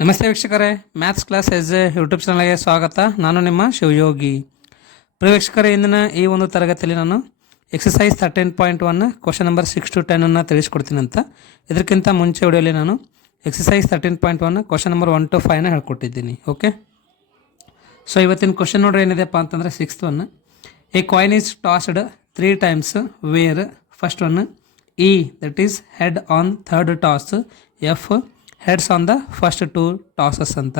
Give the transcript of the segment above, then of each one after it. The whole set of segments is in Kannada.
ನಮಸ್ತೆ ವೀಕ್ಷಕರೇ, maths class S A YouTube ಚಾನಲ್ಗೆ ಸ್ವಾಗತ. ನಾನು ನಿಮ್ಮ ಶಿವಯೋಗಿ. ಪ್ರಿಯ ವೀಕ್ಷಕರೇ, ಇಂದಿನ ಈ ಒಂದು ತರಗತಿಯಲ್ಲಿ ನಾನು ಎಕ್ಸಸೈಸ್ 13.1 ಕ್ವಶನ್ ನಂಬರ್ 6 to 10 ಅನ್ನು ತಿಳಿಸ್ಕೊಡ್ತೀನಿ ಅಂತ. ಇದಕ್ಕಿಂತ ಮುಂಚೆ ವಿಡಿಯೋಲಿ ನಾನು ಎಕ್ಸಸೈಸ್ 13.1 ಕ್ವಶನ್ ನಂಬರ್ 1 to 5ನ ಹೇಳ್ಕೊಟ್ಟಿದ್ದೀನಿ. ಓಕೆ, ಸೊ ಇವತ್ತಿನ ಕ್ವಶನ್ ನೋಡ್ರಿ ಏನಿದೆಪ್ಪ ಅಂತಂದರೆ 6th one. A coin is tossed 3 times where first one E that is head on third toss, F heads on the first 2 tosses ಅಂತ.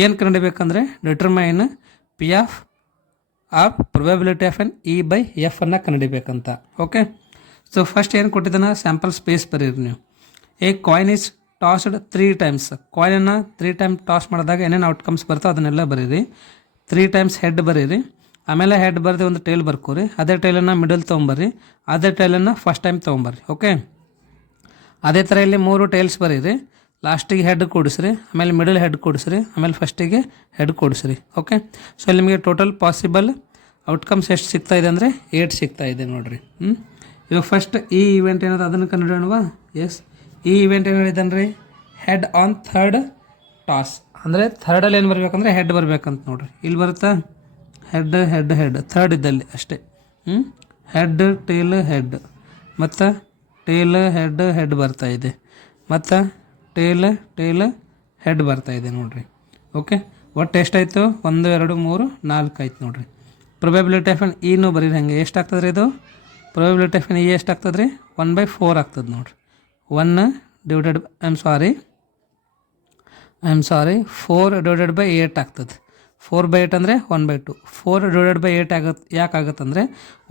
ಏನು ಕಂಡುಹಿಡಿಬೇಕಂದ್ರೆ determine P of probability of n E by F ಅನ್ನು ಕಂಡುಹಿಡಿಬೇಕಂತ. ಓಕೆ, ಸೊ ಫಸ್ಟ್ ಏನು ಕೊಟ್ಟಿದ್ದಾನೆ ಸ್ಯಾಂಪಲ್ ಸ್ಪೇಸ್ ಬರೀರಿ ನೀವು. A coin is tossed 3 times. ಕಾಯಿನನ್ನು 3 times toss ಮಾಡಿದಾಗ ಏನೇನು ಔಟ್ಕಮ್ಸ್ ಬರ್ತೋ ಅದನ್ನೆಲ್ಲ ಬರೀರಿ. 3 times ಹೆಡ್ ಬರೀರಿ, ಆಮೇಲೆ ಹೆಡ್ ಬರೆದು ಒಂದು ಟೇಲ್ ಬರ್ಕೋರಿ, ಅದೇ ಟೇಲನ್ನು ಮಿಡಲ್ ತೊಗೊಂಬರ್ರಿ, ಅದೇ ಟೇಲನ್ನು ಫಸ್ಟ್ ಟೈಮ್ ತೊಗೊಂಬರ್ರಿ. ಓಕೆ, ಅದೇ ಥರ ಇಲ್ಲಿ 3 ಟೇಲ್ಸ್ ಬರೀರಿ, ಲಾಸ್ಟಿಗೆ ಹೆಡ್ ಕೂಡಿಸ್ರಿ, ಆಮೇಲೆ ಮಿಡಲ್ ಹೆಡ್ ಕೂಡಿಸ್ರಿ, ಆಮೇಲೆ ಫಸ್ಟಿಗೆ ಹೆಡ್ ಕೂಡಿಸ್ರಿ. ಓಕೆ, ಸೊ ಇಲ್ಲಿ ನಿಮಗೆ ಟೋಟಲ್ ಪಾಸಿಬಲ್ ಔಟ್ಕಮ್ಸ್ ಎಷ್ಟು ಸಿಗ್ತಾ ಇದೆ ಅಂದರೆ 8 ಸಿಗ್ತಾ ಇದೆ ನೋಡಿರಿ. ಇವಾಗ ಫಸ್ಟ್ ಈ ಇವೆಂಟ್ ಏನದು ಅದನ್ನು ಕಂಡುಹಿಡಿಯೋಣವಾ. ಎಸ್, ಈ ಇವೆಂಟ್ ಏನು ಹೇಳಿದ್ದಾನೆ ರೀ, ಹೆಡ್ ಆನ್ ಥರ್ಡ್ ಟಾಸ್. ಅಂದರೆ ಥರ್ಡಲ್ಲಿ ಏನು ಬರಬೇಕಂದ್ರೆ ಹೆಡ್ ಬರಬೇಕಂತ ನೋಡಿರಿ. ಇಲ್ಲಿ ಬರುತ್ತಾ ಹೆಡ್ ಹೆಡ್ ಹೆಡ್ ಥರ್ಡ್ ಇದ್ದಲ್ಲಿ ಅಷ್ಟೇ. ಹೆಡ್ ಟೇಲ್ ಹೆಡ್ ಮತ್ತು ಟೇಲ್ ಹೆಡ್ ಹೆಡ್ ಬರ್ತಾ ಇದೆ, ಮತ್ತು ಟೇಲ್ ಟೇಲ್ ಹೆಡ್ ಬರ್ತಾ ಇದೆ ನೋಡಿರಿ. ಓಕೆ, ಒಟ್ಟು ಎಷ್ಟಾಯಿತು 1 2 3 4 ಆಯ್ತು ನೋಡಿರಿ. ಪ್ರೊಬಬಿಲಿಟಿ ಆಫ್ ಎನ್ ಇನೂ ಬರೀರಿ ಹಾಗೆ. ಎಷ್ಟು ಆಗ್ತದೆ ರೀ ಇದು ಪ್ರೊಬಬಿಲಿಟಿ ಆಫ್ ಎನ್ ಇ ಎಷ್ಟು ಆಗ್ತದೆ ರೀ 1/4 ಆಗ್ತದೆ ನೋಡಿರಿ. 1 divided I am sorry 4 divided by 8 ಆಗ್ತದೆ. 4/8 ಅಂದರೆ 1/2. 4 ಡಿವೈಡೆಡ್ ಬೈ 8 ಆಗುತ್ತೆ. ಯಾಕೆ ಆಗುತ್ತಂದರೆ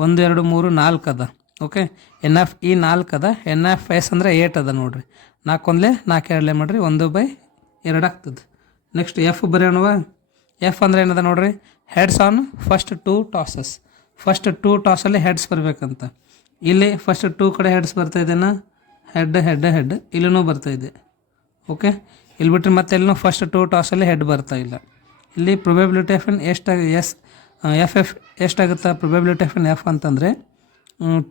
1 2 3 4 ಅದ. ಓಕೆ, ಎನ್ ಆಫ್ ಇ 4 ಅದ, ಎನ್ ಆಫ್ ಎಸ್ ಅಂದರೆ 8 ಅದ ನೋಡಿರಿ. 4 1 4 2 ಮಾಡಿರಿ 1/2 ಆಗ್ತದೆ. Next F ಬರೆಯೋಣವಾ. ಎಫ್ ಅಂದರೆ ಏನದ ನೋಡಿರಿ, heads on first 2 tosses. First 2 ಟಾಸಲ್ಲಿ ಹೆಡ್ಸ್ ಬರಬೇಕಂತ. ಇಲ್ಲಿ ಫಸ್ಟ್ 2 ಕಡೆ ಹೆಡ್ಸ್ ಬರ್ತಾ ಇದೆನಾ, ಹೆಡ್ ಹೆಡ್ ಹೆಡ್ ಇಲ್ಲೂ ಬರ್ತಾ ಇದೆ. ಓಕೆ, ಇಲ್ಲಿ ಬಿಟ್ಟರೆ ಮತ್ತೆ ಎಲ್ಲೂ ಫಸ್ಟ್ 2 ಟಾಸಲ್ಲಿ ಹೆಡ್ ಬರ್ತಾ ಇಲ್ಲ. ಇಲ್ಲಿ ಪ್ರೊಬಬಿಲಿಟಿ ಆಫ್ ಎನ್ ಎಫ್ ಎಷ್ಟಾಗುತ್ತಾ ಪ್ರೊಬಬಿಲಿಟಿ ಆಫ್ ಎನ್ ಎಫ್ ಅಂತಂದರೆ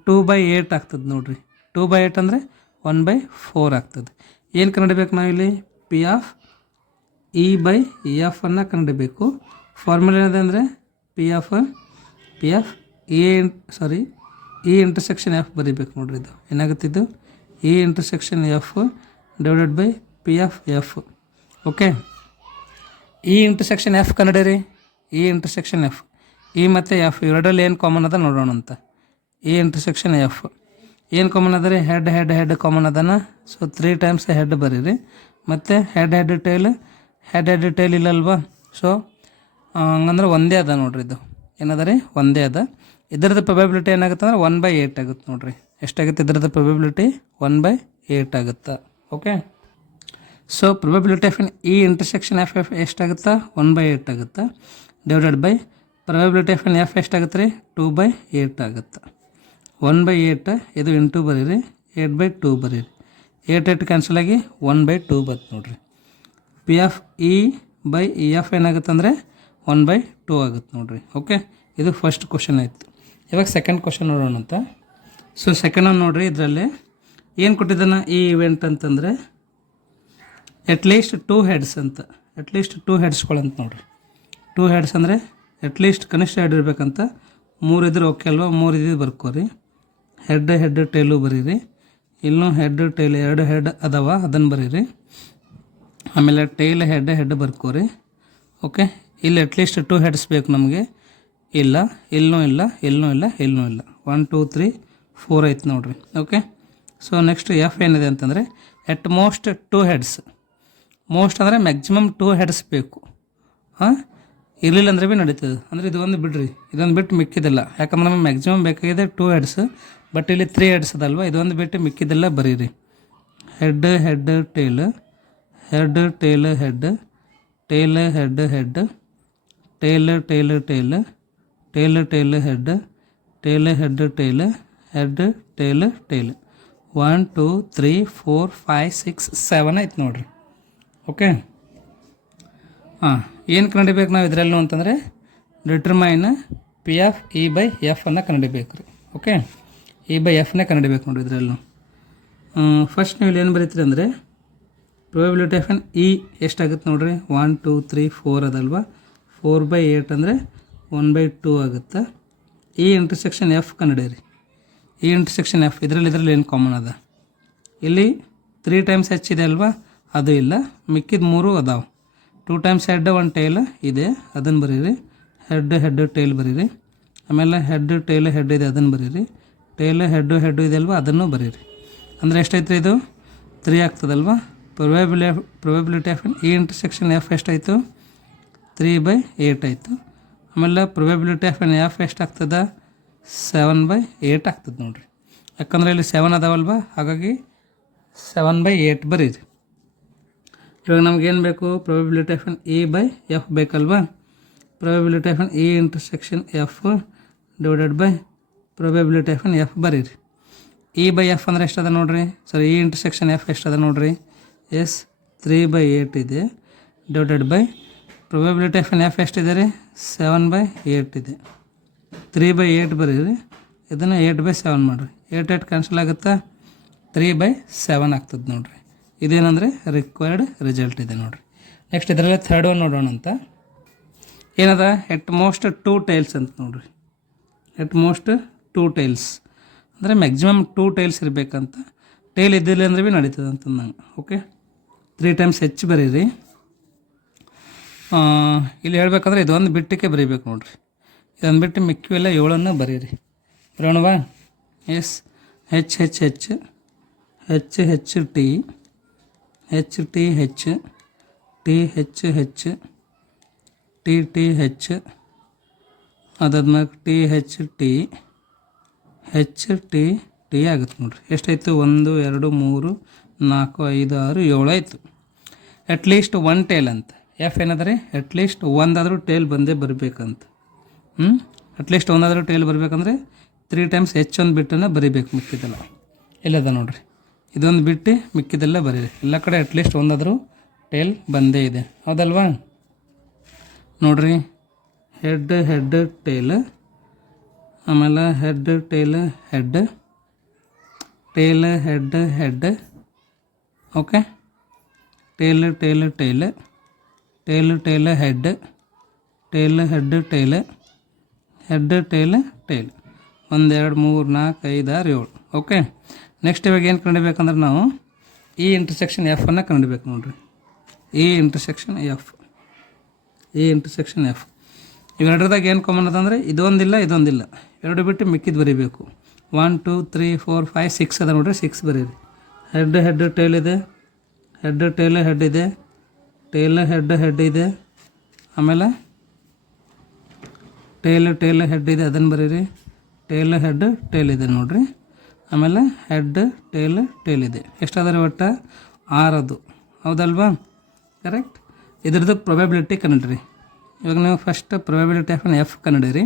2/8 ಆಗ್ತದೆ ನೋಡಿರಿ. 2/8 ಅಂದರೆ 1/4 ಆಗ್ತದೆ. ಏನು ಕಂಡುಹಿಡಬೇಕು ನಾವಿಲ್ಲಿ P of E by F ಅನ್ನು ಕಂಡುಹಿಡಬೇಕು. ಫಾರ್ಮುಲಾ ಏನಿದೆ ಅಂದರೆ P of E intersection F ಬರೀಬೇಕು ನೋಡಿರಿ. ಇದು ಏನಾಗುತ್ತಿದ್ದು E intersection F divided by P of F. Okay, E intersection F ಕಂಡುಹಿಡೀರಿ. ಇ ಇಂಟರ್ಸೆಕ್ಷನ್ ಎಫ್, ಇ ಮತ್ತು ಎಫ್ ಎರಡರಲ್ಲಿ ಏನು ಕಾಮನ್ ಅದ ನೋಡೋಣ ಅಂತ. ಇ ಇಂಟರ್ಸೆಕ್ಷನ್ ಎಫ್ ಏನು ಕಾಮನ್ ಅದ ರೀ, ಹೆಡ್ ಹೆಡ್ ಹೆಡ್ ಕಾಮನ್ ಅದನ. ಸೊ 3 times ಹೆಡ್ ಬರೀರಿ, ಮತ್ತು ಹೆಡ್ ಹೆಡ್ ಟೇಲ್ ಇಲ್ಲಲ್ವಾ. ಸೊ ಹಂಗಂದ್ರೆ ಒಂದೇ ಅದ ನೋಡ್ರಿ. ಇದು ಏನದ ರೀ ಒಂದೇ ಅದ. ಇದರದ್ದು ಪ್ರೊಬಬಿಲಿಟಿ ಏನಾಗುತ್ತೆ ಅಂದ್ರೆ 1/8 ಆಗುತ್ತೆ ನೋಡಿರಿ. ಎಷ್ಟಾಗುತ್ತೆ ಇದರದ್ದು ಪ್ರೊಬಬಿಲಿಟಿ 1/8 ಆಗುತ್ತೆ. Okay, so probability of E intersection F ಎಷ್ಟಾಗುತ್ತಾ 1/8 ಆಗುತ್ತೆ. Divided by probability of F ಎಷ್ಟಾಗುತ್ತೆ ರೀ 2/8 ಆಗುತ್ತೆ. 1/8 ಇದು ಇಂಟು ಬರೀರಿ, 8/2 ಬರೀರಿ. 8 8 ಕ್ಯಾನ್ಸಲ್ ಆಗಿ 1/2 ಬರುತ್ತೆ ನೋಡಿರಿ. P of E by E F ಏನಾಗುತ್ತೆ ಅಂದರೆ 1/2 ಆಗುತ್ತೆ ನೋಡಿರಿ. ಓಕೆ, ಇದು ಫಸ್ಟ್ ಕ್ವಶನ್ ಆಯಿತು. ಇವಾಗ ಸೆಕೆಂಡ್ ಕ್ವಶನ್ ನೋಡೋಣ ಅಂತ. ಸೊ ಸೆಕೆಂಡ್ ಒಂದು ನೋಡಿರಿ, ಇದರಲ್ಲಿ ಏನು ಕೊಟ್ಟಿದ್ದಾನೆ ಈ ಇವೆಂಟ್ ಅಂತಂದರೆ ಅಟ್ಲೀಸ್ಟ್ 2 ಹೆಡ್ಸ್ ಅಂತ. ಅಟ್ಲೀಸ್ಟ್ 2 ಹೆಡ್ಸ್ಗಳಂತ ನೋಡಿರಿ. 2 ಹೆಡ್ಸ್ ಅಂದರೆ ಅಟ್ಲೀಸ್ಟ್ ಕನಿಷ್ಠ ಹೆಡ್ ಇರಬೇಕಂತ. 3 ಇದ್ರೆ ಓಕೆ ಅಲ್ವಾ, 3 ಇದ್ದಿದ್ದು ಬರ್ಕೋರಿ. ಹೆಡ್ ಹೆಡ್ ಟೇಲು ಬರೀರಿ. ಇಲ್ಲೂ ಹೆಡ್ ಟೇಲ್ 2 ಹೆಡ್ ಅದಾವ ಅದನ್ನು ಬರೀರಿ. ಆಮೇಲೆ ಟೇಲ್ ಹೆಡ್ ಹೆಡ್ ಬರ್ಕೋರಿ. ಓಕೆ, ಇಲ್ಲಿ ಅಟ್ಲೀಸ್ಟ್ 2 ಹೆಡ್ಸ್ ಬೇಕು ನಮಗೆ. ಇಲ್ಲ, ಇಲ್ಲೂ ಇಲ್ಲ, ಇಲ್ಲೂ ಇಲ್ಲ, ಇಲ್ಲೂ ಇಲ್ಲ. 1 2 3 4 ಐತೆ ನೋಡಿರಿ. ಓಕೆ, ಸೊ ನೆಕ್ಸ್ಟ್ ಎಫ್ ಏನಿದೆ ಅಂತಂದರೆ ಎಟ್ ಮೋಸ್ಟ್ 2 ಹೆಡ್ಸ್. ಮೋಸ್ಟ್ ಅಂದರೆ ಮ್ಯಾಕ್ಸಿಮಮ್ 2 ಹೆಡ್ಸ್ ಬೇಕು. ಇರಲಿಲ್ಲ ಅಂದರೆ ಭೀ ನಡೀತದೆ. ಅಂದರೆ ಇದೊಂದು ಬಿಡ್ರಿ, ಇದೊಂದು ಬಿಟ್ಟು ಮಿಕ್ಕಿದಿಲ್ಲ. ಯಾಕಂದ್ರೆ ನಮಗೆ ಮ್ಯಾಕ್ಸಿಮಮ್ ಬೇಕಾಗಿದೆ 2 ಹೆಡ್ಸ್, ಬಟ್ ಇಲ್ಲಿ 3 ಹೆಡ್ಸ್ ಅದಲ್ವ. ಇದೊಂದು ಬಿಟ್ಟು ಮಿಕ್ಕಿದೆಲ್ಲ ಬರೀರಿ. Head head tail head tail head tail head head tail tail tail tail tail head tail head tail head tail tail 1 2 3 4 5 6 7 ಆಯ್ತು ನೋಡಿರಿ. ಓಕೆ, ಏನು ಕಂಡುಹಿಡಬೇಕು ನಾವು ಇದರಲ್ಲೂ ಅಂತಂದರೆ determine P of E by F ಅನ್ನು ಕಂಡುಹಿಡಬೇಕು ರೀ. ಓಕೆ, ಇ ಬೈ ಎಫ್ನೇ ಕಂಡುಹಿಡಬೇಕು ನೋಡಿ ಇದರಲ್ಲೂ. ಫಸ್ಟ್ ನೀವು ಇಲ್ಲಿ ಏನು ಬರೀತೀರಿ ಅಂದರೆ ಪ್ರೊಬೆಬಿಲಿಟಿ ಆಫ್ ಎನ್ ಇ ಎಷ್ಟಾಗುತ್ತೆ ನೋಡಿರಿ, 1 2 3 4 ಅದಲ್ವಾ, 4/8 ಅಂದರೆ 1/2 ಆಗುತ್ತೆ. ಇ ಇಂಟರ್ಸೆಕ್ಷನ್ ಎಫ್ ಕಂಡುಹಿಡಿಯಿರಿ. ಇ ಇಂಟರ್ಸೆಕ್ಷನ್ ಎಫ್ ಇದರಲ್ಲಿ ಏನು ಕಾಮನ್ ಅದ, ಇಲ್ಲಿ 3 ಟೈಮ್ಸ್ ಹೆಚ್ ಇದೆ ಅಲ್ವಾ, ಅದು ಇಲ್ಲ, ಮಿಕ್ಕಿದ 3 ಅದಾವೆ. 2 ಟೈಮ್ಸ್ ಹೆಡ್ 1 ಟೈಲ್ ಇದೆ, ಅದನ್ನು ಬರೀರಿ. ಹೆಡ್ ಟೈಲ್ ಬರೀರಿ. ಆಮೇಲೆ ಹೆಡ್ ಇದೆ, ಅದನ್ನು ಬರೀರಿ. ಟೈಲ್ ಹೆಡ್ ಇದೆ ಅಲ್ವಾ, ಅದನ್ನು ಬರೀರಿ. ಅಂದರೆ ಎಷ್ಟೈತೆ ಇದು 3 ಆಗ್ತದಲ್ವಾ. Probability of E intersection F ಎಷ್ಟಾಯಿತು, 3/8 ಆಯಿತು. ಆಮೇಲೆ ಪ್ರೊಬೆಬಿಲಿಟಿ ಆಫ್ ಎಫ್ ಎಷ್ಟಾಗ್ತದೆ, 7/8 ಆಗ್ತದೆ ನೋಡಿರಿ. ಯಾಕಂದರೆ ಇಲ್ಲಿ 7 ಅದಾವಲ್ವಾ, ಹಾಗಾಗಿ 7/8 ಬರೀರಿ. ಇವಾಗ ನಮಗೇನು ಬೇಕು, probability of E by F ಬೇಕಲ್ವಾ. Probability of E intersection F divided by probability of F ಬರೀರಿ. ಇ ಬೈ ಎಫ್ ಅಂದರೆ ಎಷ್ಟದ ನೋಡಿರಿ, ಇ ಇಂಟರ್ಸೆಕ್ಷನ್ ಎಫ್ ಎಷ್ಟದ ನೋಡಿರಿ, 3/8 ಇದೆ, divided by probability of F ಎಷ್ಟಿದೆ ರೀ, 7/8 ಇದೆ. 3/8 ಬರೀರಿ, ಇದನ್ನು 8/7 ಮಾಡಿರಿ. 8 ಕ್ಯಾನ್ಸಲ್ ಆಗುತ್ತಾ, 3/7 ಆಗ್ತದೆ ನೋಡಿರಿ. ಇದೇನಂದರೆ ರಿಕ್ವೈರ್ಡ್ ರಿಸಲ್ಟ್ ಇದೆ ನೋಡಿರಿ. ನೆಕ್ಸ್ಟ್ ಇದರಲ್ಲೇ ಥರ್ಡ್ ಒನ್ ನೋಡೋಣ ಅಂತ. ಏನದ, ಎಟ್ ಮೋಸ್ಟ್ 2 ಟೈಲ್ಸ್ ಅಂತ ನೋಡಿರಿ. ಎಟ್ ಮೋಸ್ಟ್ 2 ಟೈಲ್ಸ್ ಅಂದರೆ ಮ್ಯಾಕ್ಸಿಮಮ್ 2 ಟೈಲ್ಸ್ ಇರಬೇಕಂತ. ಟೈಲ್ ಇದ್ದಿಲ್ಲ ಅಂದರೆ ಭೀ ನಡೀತದೆ ಅಂತ ನಂಗೆ. ಓಕೆ, 3 ಟೈಮ್ಸ್ ಹೆಚ್ಚು ಬರೀರಿ. ಇಲ್ಲಿ ಹೇಳ್ಬೇಕಂದ್ರೆ ಇದೊಂದು ಬಿಟ್ಟಕ್ಕೆ ಬರೀಬೇಕು ನೋಡಿರಿ. ಇದೊಂದು ಬಿಟ್ಟು ಮಿಕ್ಕಿವೆಲ್ಲ 7 ಬರೀರಿ. ಬರೋಣವಾ. ಎಸ್, ಹೆಚ್ ಟಿ ಅದಾದ್ಮೇಲೆ ಟಿ ಆಗುತ್ತೆ ನೋಡಿರಿ. ಎಷ್ಟಾಯಿತು, 1 2 3 4 5 6 7 ಆಯಿತು. ಅಟ್ಲೀಸ್ಟ್ 1 ಟೇಲ್ ಅಂತ. ಎಫ್ ಏನದ ರೀ, ಅಟ್ಲೀಸ್ಟ್ ಒಂದಾದರೂ ಟೇಲ್ ಬಂದೇ ಬರಬೇಕಂತ. ಅಟ್ಲೀಸ್ಟ್ ಒಂದಾದರೂ ಟೇಲ್ ಬರಬೇಕಂದ್ರೆ 3 ಟೈಮ್ಸ್ ಹೆಚ್ಚೊಂದು ಬಿಟ್ಟನ್ನು ಬರೀಬೇಕು, ಮಿಕ್ಕಿದೆಲ್ಲ ಇಲ್ಲದ ನೋಡಿರಿ. ಇದೊಂದು ಬಿಟ್ಟು ಮಿಕ್ಕಿದೆಲ್ಲ ಬರೀರಿ. ಎಲ್ಲ ಕಡೆ ಅಟ್ಲೀಸ್ಟ್ ಒಂದಾದರೂ ಟೇಲ್ ಬಂದೇ ಇದೆ, ಹೌದಲ್ವಾ. ನೋಡಿರಿ, ಹೆಡ್ ಟೇಲ್, ಆಮೇಲೆ tail head okay. Tail head, tail 1 2 3 4 5 6 7. Okay. Next ಇವಾಗ ಏನು ಕಂಡಿಬೇಕಂದ್ರೆ ನಾವು ಈ ಇಂಟರ್ಸೆಕ್ಷನ್ ಎಫನ್ನು ಕಂಡಿಬೇಕು ನೋಡಿರಿ. ಈ ಇಂಟರ್ಸೆಕ್ಷನ್ ಎಫ್ ಇವೆರಡರದಾಗ ಏನು ಕಾಮನ್ ಅದಂದರೆ ಇದೊಂದಿಲ್ಲ, ಎರಡು ಬಿಟ್ಟು ಮಿಕ್ಕಿದ್ದು ಬರೀಬೇಕು. 1 2 3 4 5 6 ಅದ ನೋಡಿರಿ, 6 ಬರೀರಿ. ಹೆಡ್ ಟೇಲ್ ಇದೆ, ಹೆಡ್ ಇದೆ, ಟೇಲ್ ಹೆಡ್ ಇದೆ, ಆಮೇಲೆ ಟೇಲ್ ಹೆಡ್ ಇದೆ, ಅದನ್ನು ಬರೀರಿ. ಟೇಲ್ ಇದೆ ನೋಡಿರಿ, ಆಮೇಲೆ ಟೇಲ್ ಇದೆ. ಎಷ್ಟಾದರೆ ಒಟ್ಟು 6 ಅದು, ಹೌದಲ್ವಾ. ಕರೆಕ್ಟ್. ಇದ್ರದ್ದು ಪ್ರೊಬೆಬಿಲಿಟಿ ಕಂಡಿರಿ. ಇವಾಗ ನೀವು ಫಸ್ಟ್ ಪ್ರೊಬೆಬಿಲಿಟಿ ಆಫ್ ಎಫ್ ಕಂಡಿರಿ.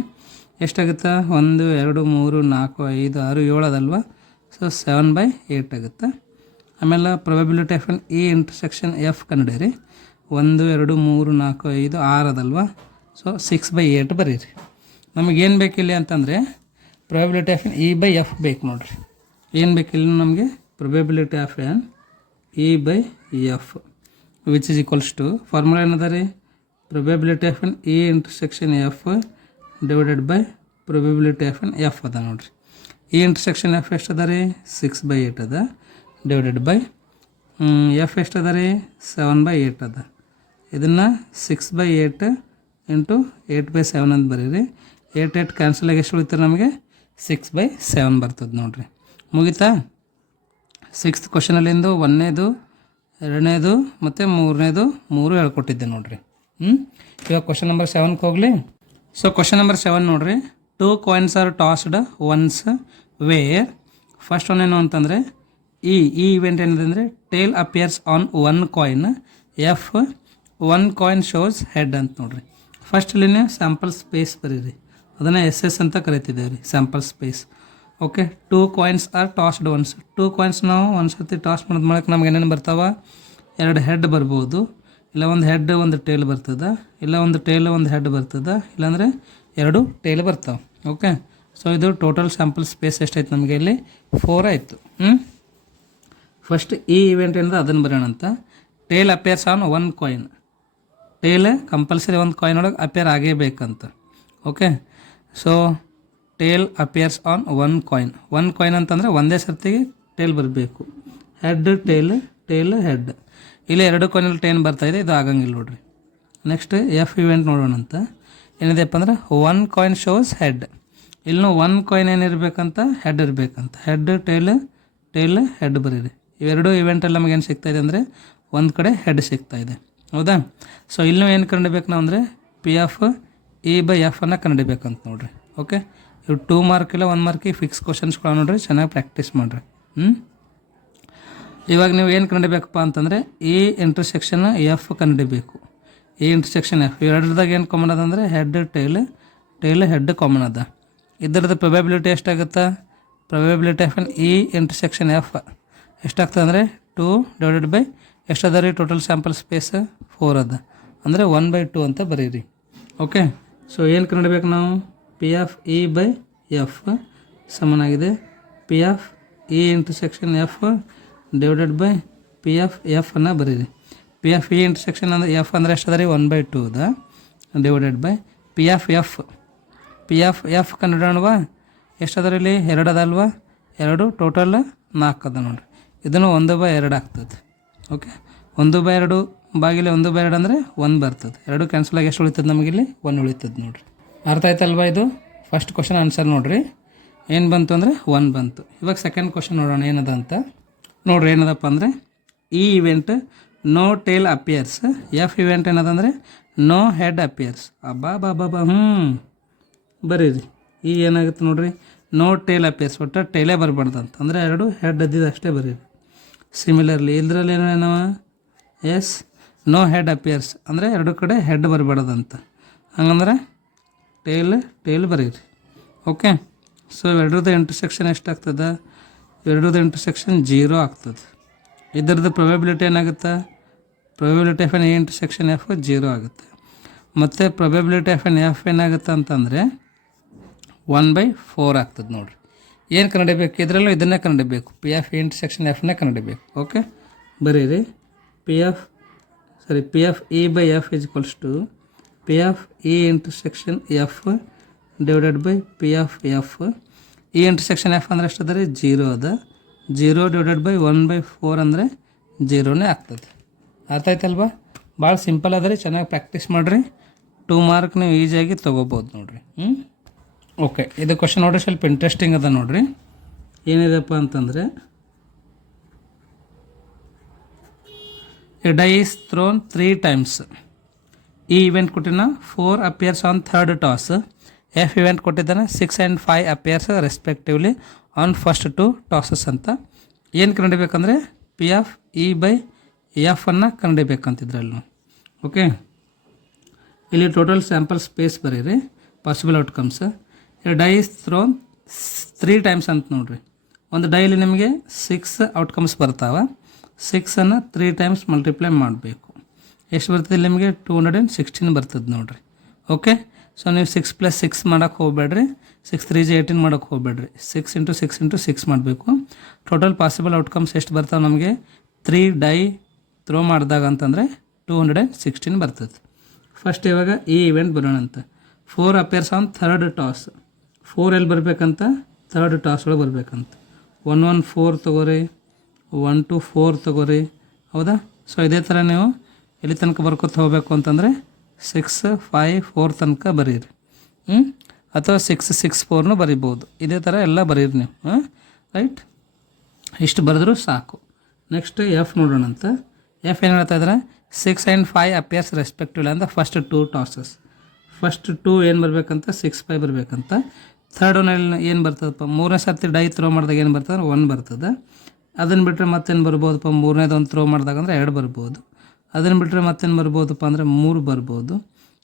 ಎಷ್ಟಾಗುತ್ತೆ, 1 2 3 4 5 6 7 ಅದಲ್ವಾ. ಸೊ 7/8 ಆಗುತ್ತೆ. ಆಮೇಲೆ probability of E intersection F ಕಂಡಿರಿ. 1 2 3 4 5 6 ಅದಲ್ವಾ. ಸೊ 6/8 ಬರೀರಿ. ನಮಗೇನು ಬೇಕಿಲ್ಲ ಅಂತಂದರೆ probability of E by F ಬೇಕು ನೋಡಿರಿ. ಏನು ಬೇಕಿಲ್ಲ ನಮಗೆ, probability of E by F which is equals to formula ಏನದ ರೀ, probability of E intersection F divided by probability of F ಅದ ನೋಡಿರಿ. ಇ ಇಂಟರ್ಸೆಕ್ಷನ್ ಎಫ್ ಎಷ್ಟು ಅದ ರೀ, 6/8 ಅದ, ಡಿವೈಡೆಡ್ ಬೈ ಎಫ್ ಎಷ್ಟು ಅದ ರೀ, 7/8 ಅದ. ಇದನ್ನು 6/8 ಇಂಟು 8/7 ಅಂತ ಬರೀರಿ. 8 ಕ್ಯಾನ್ಸಲ್ ಆಗಿ ಎಷ್ಟು ಉಳಿತಾರೆ ನಮಗೆ, 6/7 ಬರ್ತದೆ ನೋಡಿರಿ. ಮುಗಿತಾ. 6th ಕ್ವಶನಲ್ಲಿಂದು 1ನೇದು 2ನೇದು ಮತ್ತು 3ನೇದು 3 ಹೇಳ್ಕೊಟ್ಟಿದ್ದೆ ನೋಡಿರಿ. ಇವಾಗ ಕ್ವಶನ್ ನಂಬರ್ 7ಕ್ಕೆ ಹೋಗಲಿ. ಸೊ ಕ್ವಶನ್ ನಂಬರ್ 7 ನೋಡಿರಿ. 2 coins are tossed once where first one ಏನು ಅಂತಂದರೆ ಈ ಇವೆಂಟ್ ಏನಿದೆ ಅಂದರೆ tail appears on 1 coin, if 1 coin shows head ಅಂತ ನೋಡಿರಿ. ಫಸ್ಟ್ ಇಲ್ಲಿನೇ ಸ್ಯಾಂಪಲ್ ಸ್ಪೇಸ್ ಬರೀರಿ, ಅದನ್ನು SS ಅಂತ ಕರಿತಿದ್ದೇವೆ ರೀ, sample space. Okay. 2 coins are tossed once. 2 coins ನಾವು ಒಂದು ಸರ್ತಿ ಟಾಸ್ ಮಾಡೋದು ಮಾಡೋಕ್ಕೆ ನಮ್ಗೆ ಏನೇನು ಬರ್ತಾವೆ, 2 ಹೆಡ್ ಬರ್ಬೋದು, ಇಲ್ಲ ಒಂದು ಹೆಡ್ ಒಂದು ಟೇಲ್ ಬರ್ತದೆ, ಇಲ್ಲ ಒಂದು ಟೇಲ್ ಒಂದು ಹೆಡ್ ಬರ್ತದೆ, ಇಲ್ಲಾಂದರೆ 2 ಟೇಲ್ ಬರ್ತಾವೆ. ಓಕೆ. ಸೊ ಇದು ಟೋಟಲ್ ಸ್ಯಾಂಪಲ್ ಸ್ಪೇಸ್ ಎಷ್ಟಾಯ್ತು ನಮಗೆ ಇಲ್ಲಿ, 4 ಆಯಿತು. ಫಸ್ಟ್ ಈ ಇವೆಂಟ್ ಏನಿದೆ ಅದನ್ನು ಬರೋಣ ಅಂತ. Tail appears on one coin. Tail compulsory ಒಂದು ಕಾಯಿನ್ ಒಳಗೆ ಅಪಿಯರ್ ಆಗೇಬೇಕಂತ. Okay, so tail appears on one coin ಅಂತಂದರೆ ಒಂದೇ ಸರ್ತಿಗೆ ಟೇಲ್ ಬರಬೇಕು. Head tail, tail head. ಇಲ್ಲಿ 2 ಕಾಯಿನಲ್ಲಿ ಟೇನ್ ಬರ್ತಾಯಿದೆ, ಇದು ಆಗಂಗಿಲ್ಲ ನೋಡ್ರಿ. ನೆಕ್ಸ್ಟ್ ಎಫ್ ಇವೆಂಟ್ ನೋಡೋಣ ಅಂತ. ಏನಿದೆಪ್ಪ ಅಂದ್ರೆ 1 ಕಾಯಿನ್ ಶೋಸ್ ಹೆಡ್. ಇಲ್ಲೂ 1 ಕಾಯಿನ್ ಏನಿರಬೇಕಂತ, ಹೆಡ್ ಇರಬೇಕಂತ. ಹೆಡ್ ಟೇಲ್, ಟೇಲ್ ಹೆಡ್ ಬರೀರಿ. ಇವೆರಡು ಇವೆಂಟಲ್ಲಿ ನಮಗೇನು ಸಿಗ್ತಾಯಿದೆ ಅಂದರೆ ಒಂದು ಕಡೆ ಹೆಡ್ ಸಿಗ್ತಾಯಿದೆ, ಹೌದಾ. ಸೊ ಇಲ್ಲೂ ಏನು ಕಂಡಿಬೇಕು ನಾವು ಅಂದರೆ P F E by F ಅನ್ನು ಕಂಡಿಬೇಕಂತ ನೋಡ್ರಿ. ಓಕೆ, ಇವು 2 ಮಾರ್ಕ್ ಇಲ್ಲ 1 ಮಾರ್ಕಿಗೆ ಫಿಕ್ಸ್ ಕ್ವಶನ್ಸ್ಗಳು ನೋಡ್ರಿ, ಚೆನ್ನಾಗಿ ಪ್ರಾಕ್ಟೀಸ್ ಮಾಡಿರಿ. ಇವಾಗ ನೀವು ಏನು ಕಂಡಿಬೇಕಪ್ಪ ಅಂತಂದರೆ ಈ ಇಂಟರ್ಸೆಕ್ಷನ್ ಎಫ್ ಕಂಡಿಬೇಕು. ಈ ಇಂಟರ್ಸೆಕ್ಷನ್ ಎಫ್ ಎರಡರದಾಗ ಏನು ಕಾಮನ್ ಅದ ಅಂದರೆ head tail, tail head common ಅದ. ಇದರದ್ದು ಪ್ರೊಬೆಬಿಲಿಟಿ ಎಷ್ಟಾಗುತ್ತಾ? Probability of E intersection F ಎಷ್ಟಾಗ್ತದೆ ಅಂದರೆ 2 ಎಷ್ಟದ ರೀ ಟೋಟಲ್ ಸ್ಯಾಂಪಲ್ ಸ್ಪೇಸ್ 4 ಅದ, ಅಂದರೆ 1/2 ಅಂತ ಬರೀರಿ. ಓಕೆ, ಸೊ ಏನು ಕಂಡಿಬೇಕು ನಾವು? P F E by F ಸಮನಾಗಿದೆ P F E intersection F divided by P F F ಅನ್ನು ಬರೀರಿ. ಪಿ ಎಫ್ ಇ ಇಂಟರ್ಸೆಕ್ಷನ್ ಅಂದರೆ ಎಫ್ ಅಂದರೆ ಎಷ್ಟದ ರೀ 1/2 ಅದ, divided by P F F. P F F ಕಂಡುಹಿಡೋಣವಾ? ಎಷ್ಟದ ರೀ ಇಲ್ಲಿ 2 ಅದಲ್ವಾ? 2 ಟೋಟಲ್ 4 ಅದ ನೋಡಿರಿ. ಇದನ್ನು 1/2 ಆಗ್ತದೆ. ಓಕೆ, 1/2 ಬಾಗಿಲೆ 1/2 ಅಂದರೆ 1 ಬರ್ತದೆ. 2 ಕ್ಯಾನ್ಸಲ್ ಆಗಿ ಎಷ್ಟು ಉಳಿತದೆ ನಮಗಿಲ್ಲಿ? 1 ಉಳಿತದೆ ನೋಡಿರಿ. ಅರ್ಥ ಆಯ್ತಲ್ವಾ? ಇದು ಫಸ್ಟ್ ಕ್ವಶನ್ ಆನ್ಸರ್ ನೋಡಿರಿ, ಏನು ಬಂತು ಅಂದರೆ 1 ಬಂತು. ಇವಾಗ ಸೆಕೆಂಡ್ ಕ್ವಶನ್ ನೋಡೋಣ ಏನದ ಅಂತ. ನೋಡಿರಿ ಏನದಪ್ಪ ಅಂದರೆ E event no tail appears. F event ಏನದಂದರೆ ನೋ ಹೆಡ್ ಅಪಿಯರ್ಸ್. ಅಬ್ಬಾ ಬರೀರಿ. ಈ ಏನಾಗುತ್ತೆ ನೋಡಿರಿ, ನೋ ಟೇಲ್ ಅಪಿಯರ್ಸ್, ಒಟ್ಟು ಟೇಲೇ ಬರಬಾರ್ದಂತ, ಅಂದರೆ 2 ಹೆಡ್ ಅದ್ದಿದ್ದು ಅಷ್ಟೇ ಬರೀರಿ. ಸಿಮಿಲರ್ಲಿ ಇದರಲ್ಲಿ ಏನವ ಎಸ್ ನೋ ಹೆಡ್ ಅಪಿಯರ್ಸ್ ಅಂದರೆ 2 ಕಡೆ ಹೆಡ್ ಬರಬಾರ್ದಂತ, ಹಂಗಂದ್ರೆ ಟೇಲ್ ಬರೀರಿ. ಓಕೆ, ಸೊ ಎರಡರದ್ದು ಇಂಟರ್ಸೆಕ್ಷನ್ ಎಷ್ಟಾಗ್ತದೆ? ಎರಡರದ್ದು ಇಂಟರ್ಸೆಕ್ಷನ್ 0 ಆಗ್ತದೆ. ಇದರದ್ದು ಪ್ರೊಬೆಬಿಲಿಟಿ ಏನಾಗುತ್ತೆ? Probability of N A intersection F 0 ಆಗುತ್ತೆ. ಮತ್ತು ಪ್ರೊಬೆಬಿಲಿಟಿ ಆಫ್ ಎನ್ ಎಫ್ ಏನಾಗುತ್ತೆ ಅಂತಂದರೆ 1/4 ಆಗ್ತದೆ ನೋಡಿರಿ. ಏನು ಕಂಡುಹಿಡಿಬೇಕು? ಇದರಲ್ಲೂ ಇದನ್ನೇ ಕಂಡುಹಿಡಿಬೇಕು, ಪಿ ಎಫ್ ಇಂಟರ್ಸೆಕ್ಷನ್ ಎಫ್ನೇ ಕಂಡುಹಿಡಿಬೇಕು. ಓಕೆ, ಬರೀರಿ. P F E by F is equals to P F E intersection F divided by P F F. E intersection F ಅಂದರೆ ಎಷ್ಟು ಅದ ರೀ? 0 ಅದ. 0 ಡಿವೈಡೆಡ್ ಬೈ 1/4 ಅಂದರೆ 0ನೇ ಆಗ್ತದೆ. ಅರ್ಥ ಆಯ್ತಲ್ವಾ? ಭಾಳ ಸಿಂಪಲ್ ಅದ ರೀ, ಚೆನ್ನಾಗಿ ಪ್ರಾಕ್ಟೀಸ್ ಮಾಡಿರಿ. 2 ಮಾರ್ಕ್ ನೀವು ಈಸಿಯಾಗಿ ತೊಗೋಬೋದು ನೋಡಿರಿ. ಓಕೆ, ಇದು ಕ್ವಶನ್ ನೋಡಿರಿ ಸ್ವಲ್ಪ ಇಂಟ್ರೆಸ್ಟಿಂಗ್ ಅದ ನೋಡಿರಿ. ಏನಿದೆಪ್ಪ ಅಂತಂದರೆ a die is thrown 3 times. E event ಕೊಟ್ಟಿನ 4 appears on third toss. F event ಕೊಟ್ಟಿದ್ದಾನೆ 6 and 5 appears respectively on first 2 tosses ಅಂತ. ಏನು ಕಂಡುಹಿಡಿಬೇಕಂದ್ರೆ P F E by F ಅನ್ನು ಕಂಡುಹಿಡಿಬೇಕಂತಿದ್ರಲ್ಲಿ ನಾವು. ಓಕೆ, ಇಲ್ಲಿ ಟೋಟಲ್ ಸ್ಯಾಂಪಲ್ ಸ್ಪೇಸ್ ಬರೀರಿ, possible outcomes. Die is thrown 3 times ಅಂತ ನೋಡಿರಿ. ಒಂದು ಡೈಲಿ ನಿಮಗೆ 6 ಔಟ್ಕಮ್ಸ್ ಬರ್ತಾವೆ. 6ಅನ್ನು 3 ಟೈಮ್ಸ್ ಮಲ್ಟಿಪ್ಲೈ ಮಾಡಬೇಕು. ಎಷ್ಟು ಬರ್ತದೆ ನಿಮಗೆ? 216 ಬರ್ತದೆ ನೋಡಿರಿ. ಓಕೆ, ಸೊ ನೀವು 6 + 6 ಮಾಡೋಕ್ಕೆ ಹೋಗಬೇಡ್ರಿ, 6 3 18 ಮಾಡೋಕ್ಕೆ ಹೋಗಬೇಡ್ರಿ, 6 × 6 × 6 ಮಾಡಬೇಕು. ಟೋಟಲ್ ಪಾಸಿಬಲ್ ಔಟ್ಕಮ್ಸ್ ಎಷ್ಟು ಬರ್ತಾವೆ ನಮಗೆ? 3 ಡೈ ಥ್ರೋ ಮಾಡಿದಾಗ ಅಂತಂದರೆ 216 ಬರ್ತದೆ. ಫಸ್ಟ್ ಇವಾಗ ಈ ಇವೆಂಟ್ ಬರೋಣ ಅಂತ. 4 ಅಪಿಯರ್ಸ್ ಆನ್ ಥರ್ಡ್ ಟಾಸ್. 4 ಎಲ್ಲಿ ಬರಬೇಕಂತ? ಥರ್ಡ್ ಟಾಸ್ ಒಳಗೆ ಬರಬೇಕಂತ. 1 1 4 ತೊಗೋರಿ, 1 2 4 ತೊಗೋರಿ, ಹೌದಾ. ಸೊ ಇದೇ ಥರ ನೀವು ಎಲ್ಲಿ ತನಕ ಬರ್ಕೊತ ಹೋಗಬೇಕು ಅಂತಂದರೆ 6 5 4 ತನಕ ಬರೀರಿ. ಅಥವಾ 6 6 4ನೂ ಬರಿಬೋದು. ಇದೇ ಥರ ಎಲ್ಲ ಬರೀರಿ ನೀವು. ರೈಟ್, ಇಷ್ಟು ಬರೆದ್ರೂ ಸಾಕು. ನೆಕ್ಸ್ಟ್ ಎಫ್ ನೋಡೋಣ ಅಂತ. ಎಫ್ ಏನು ಹೇಳ್ತಾ ಇದ್ದಾರೆ? 6 and 5 ಅಪಿಯರ್ಸ್ ರೆಸ್ಪೆಕ್ಟಿವ್ಲಿ ಅಂತ ಫಸ್ಟ್ 2 ಟಾಸಸ್. ಫಸ್ಟ್ 2 ಏನು ಬರಬೇಕಂತ? 6 5 ಬರಬೇಕಂತ. ಥರ್ಡ್ ಒನಲ್ಲಿ ಏನು ಬರ್ತದಪ್ಪ? 3ನೇ ಸರ್ತಿ ಡೈ ಥ್ರೋ ಮಾಡಿದಾಗ ಏನು ಬರ್ತದೆ? 1 ಬರ್ತದೆ. ಅದನ್ನು ಬಿಟ್ಟರೆ ಮತ್ತೇನು ಬರ್ಬೋದಪ್ಪ? 3ನೇದು ಒಂದು ಥ್ರೋ ಮಾಡಿದಾಗ ಅಂದರೆ 2 ಬರ್ಬೋದು. ಅದನ್ನು ಬಿಟ್ಟರೆ ಮತ್ತೇನು ಬರ್ಬೋದಪ್ಪ ಅಂದರೆ 3 ಬರ್ಬೋದು.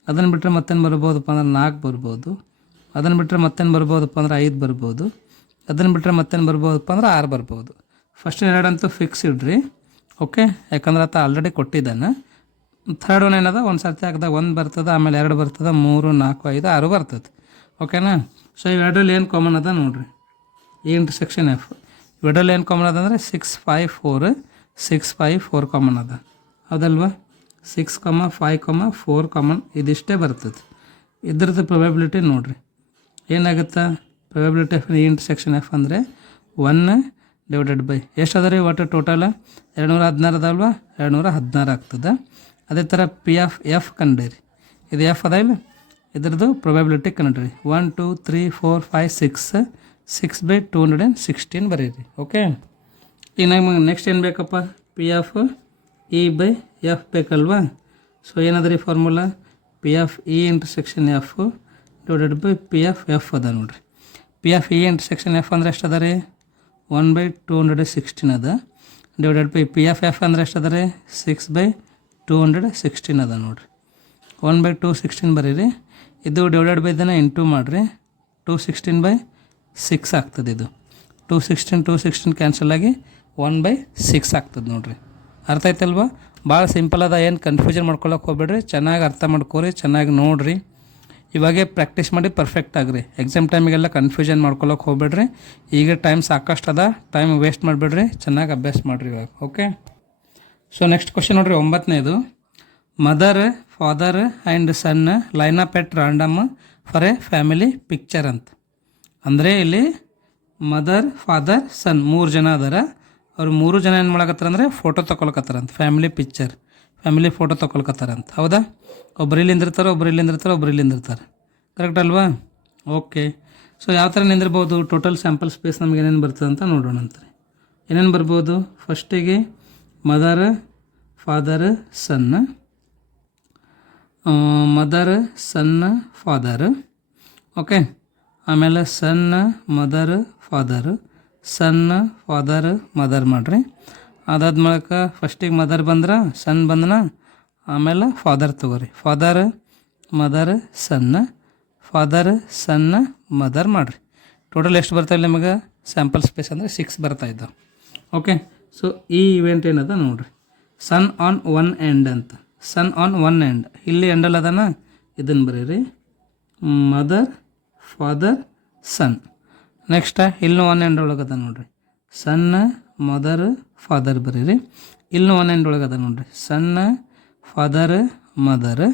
ಅದನ್ನು ಬಿಟ್ಟರೆ ಮತ್ತೇನು ಬರ್ಬೋದಪ್ಪ ಅಂದ್ರೆ 4 ಬರ್ಬೋದು. ಅದನ್ನು ಬಿಟ್ಟರೆ ಮತ್ತೇನು ಬರ್ಬೋದಪ್ಪ ಅಂದ್ರೆ 5 ಬರ್ಬೋದು. ಅದನ್ನು ಬಿಟ್ಟರೆ ಮತ್ತೇನು ಬರ್ಬೋದಪ್ಪ ಅಂದ್ರೆ 6 ಬರ್ಬೋದು. ಫಸ್ಟ್ 2 ಅಂತೂ ಫಿಕ್ಸ್ ಇಡ್ರಿ. ಓಕೆ, ಯಾಕಂದ್ರೆ ಆತ ಆಲ್ರೆಡಿ ಕೊಟ್ಟಿದ್ದಾನೆ. ಥರ್ಡ್ ಒನ್ ಏನದ? ಒಂದು ಸರ್ತಿ ಹಾಕಿದಾಗ 1 ಬರ್ತದೆ, ಆಮೇಲೆ 2 ಬರ್ತದೆ, 3 4 5 6 ಬರ್ತದೆ. ಓಕೆನಾ. ಸೊ ಇವೆರಡರಲ್ಲಿ ಏನು ಕಾಮನ್ ಅದ ನೋಡಿರಿ, ಈ ಇಂಟರ್ಸೆಕ್ಷನ್ ಎಫ್. ಇವೆರಡರಲ್ಲಿ ಏನು ಕಾಮನ್ ಅದ ಅಂದರೆ 6 5 4 ಕಾಮನ್ ಅದ. ಹೌದಲ್ವಾ? 6, 5, 4 ಕಾಮನ್ ಇದಿಷ್ಟೇ ಬರ್ತದೆ. ಇದ್ರದ್ದು ಪ್ರೊಬೆಬಿಲಿಟಿ ನೋಡಿರಿ ಏನಾಗುತ್ತೆ. Probability of E intersection F ಅಂದರೆ 1/, ಎಷ್ಟು ಅದ ರೀ ಒಟ್ಟು ಟೋಟಲ್ 216 ಅದಾವಲ್ವ, 216 ಆಗ್ತದೆ. ಅದೇ ಥರ ಪಿ ಆಫ್ ಎಫ್ ಕಂಡಿರಿ, ಇದು ಎಫ್ ಅದ ಇಲ್ಲ, ಇದ್ರದ್ದು ಪ್ರೊಬೆಬಿಲಿಟಿ ಕಂಡಿರಿ 1, 2, 3, 4, 5, 6/216 ಬರೀರಿ. ಓಕೆ, ಈಗ ನಮಗೆ ನೆಕ್ಸ್ಟ್ ಏನು ಬೇಕಪ್ಪ, P of E by F ಬೇಕಲ್ವಾ? ಸೊ ಏನದ ರೀ formula, P of E intersection F divided by P of F ಅದ ನೋಡಿರಿ. P of E intersection F ಅಂದರೆ ಎಷ್ಟು ಅದ ರೀ, 1/216 ಅದ. Divided by P of F ಅಂದರೆ ಎಷ್ಟು ಅದ ರೀ, 6/216 ಅದ ನೋಡಿರಿ. 1/216 ಬರೀರಿ. ಇದು ಡಿವೈಡೆಡ್ ಬೈ ಇದನ್ನು ಇಂಟು ಮಾಡಿರಿ, 216/6 ಆಗ್ತದೆ. ಇದು 216 ಕ್ಯಾನ್ಸಲ್ ಆಗಿ 1/6 ಆಗ್ತದೆ ನೋಡಿರಿ. ಅರ್ಥ ಆಯ್ತಲ್ವಾ? ಭಾಳ ಸಿಂಪಲ್ ಅದ, ಏನು ಕನ್ಫ್ಯೂಷನ್ ಮಾಡ್ಕೊಳಕ್ಕೆ ಹೋಗ್ಬೇಡ್ರಿ. ಚೆನ್ನಾಗಿ ಅರ್ಥ ಮಾಡ್ಕೋರಿ, ಚೆನ್ನಾಗಿ ನೋಡಿರಿ. ಇವಾಗೇ ಪ್ರಾಕ್ಟೀಸ್ ಮಾಡಿ ಪರ್ಫೆಕ್ಟ್ ಆಗಿರಿ. ಎಕ್ಸಾಮ್ ಟೈಮಿಗೆಲ್ಲ ಕನ್ಫ್ಯೂಷನ್ ಮಾಡ್ಕೊಳಕ್ಕೆ ಹೋಗ್ಬೇಡ್ರಿ. ಈಗ ಟೈಮ್ ಸಾಕಷ್ಟು ಅದ, ಟೈಮ್ ವೇಸ್ಟ್ ಮಾಡಿಬಿಡ್ರಿ, ಚೆನ್ನಾಗಿ ಅಭ್ಯಾಸ ಮಾಡಿರಿ ಇವಾಗ. ಓಕೆ, ಸೊ ನೆಕ್ಸ್ಟ್ ಕ್ವಶನ್ ನೋಡಿರಿ, 9ನೇದು. Mother, father and son line up at random for a family picture ಅಂತ. ಅಂದರೆ ಇಲ್ಲಿ ಮದರ್, ಫಾದರ್, ಸನ್ 3 ಜನ ಅದಾರ. ಅವ್ರು 3 ಜನ ಏನು ಮಾಡಕತ್ತಾರ ಅಂದರೆ ಫೋಟೋ ತೊಗೊಳಕತ್ತಾರಂತ, ಫ್ಯಾಮಿಲಿ ಪಿಕ್ಚರ್, ಫ್ಯಾಮಿಲಿ ಫೋಟೋ ತೊಗೊಳ್ಕತ್ತಾರಂತ. ಹೌದಾ? ಒಬ್ರು ಇಲ್ಲಿ ನಿಂದಿರ್ತಾರೆ, ಒಬ್ರು ಇಲ್ಲಿ ನಿಂದಿರ್ತಾರೆ, ಒಬ್ರು ಇಲ್ಲಿ ನಿಂದಿರ್ತಾರೆ. ಕರೆಕ್ಟ್ ಅಲ್ವಾ? ಓಕೆ, ಸೊ ಯಾವ ಥರ ನಿಂದಿರ್ಬೋದು, ಟೋಟಲ್ ಸ್ಯಾಂಪಲ್ ಸ್ಪೇಸ್ ನಮ್ಗೆ ಏನೇನು ಬರ್ತದೆ ಅಂತ ನೋಡೋಣ ಅಂತಾರೆ. ಏನೇನು ಬರ್ಬೋದು, ಫಸ್ಟಿಗೆ ಮದರ್, ಫಾದರ್, ಸನ್, ಮದರ್, ಸನ್, ಫಾದರ್. ಓಕೆ, ಆಮೇಲೆ ಸನ್, ಮದರ್, ಫಾದರ್, ಸನ್, ಫಾದರ್, ಮದರ್ ಮಾಡಿರಿ. ಅದಾದ ಮೂಲಕ ಫಸ್ಟಿಗೆ ಮದರ್ ಬಂದ್ರೆ, ಸನ್ ಬಂದನ, ಆಮೇಲೆ ಫಾದರ್ ತೊಗೋರಿ. ಫಾದರ್, ಮದರ್, ಸನ್, ಫಾದರ್, ಸನ್, ಮದರ್ ಮಾಡಿರಿ. ಟೋಟಲ್ ಎಷ್ಟು ಬರ್ತಾಯಿಲ್ಲ ನಿಮಗೆ ಸ್ಯಾಂಪಲ್ ಸ್ಪೇಸ್ ಅಂದರೆ 6 ಬರ್ತಾಯಿದ್ದಾವೆ. ಓಕೆ, ಸೊ ಈ ಇವೆಂಟ್ ಏನದ ನೋಡಿರಿ, ಸನ್ ಆನ್ ಒನ್ ಎಂಡ್ ಅಂತ. ಸನ್ ಆನ್ ಒನ್ ಎಂಡ್, ಇಲ್ಲಿ ಎಂಡಲ್ ಅದಾನ, ಇದನ್ನು ಬರೀರಿ. ಮದರ್, ಫಾದರ್, ಸನ್. ನೆಕ್ಸ್ಟ್ ಇಲ್ಲೂ ಒನ್ ಎಂಡ್ ಒಳಗದ ನೋಡಿರಿ, ಸನ್, ಮದರ್, ಫಾದರ್ ಬರೀರಿ. ಇಲ್ಲೂ ಒನ್ ಎಂಡ್ ಒಳಗದ ನೋಡಿರಿ, ಸನ್, ಫಾದರ್, ಮದರ್.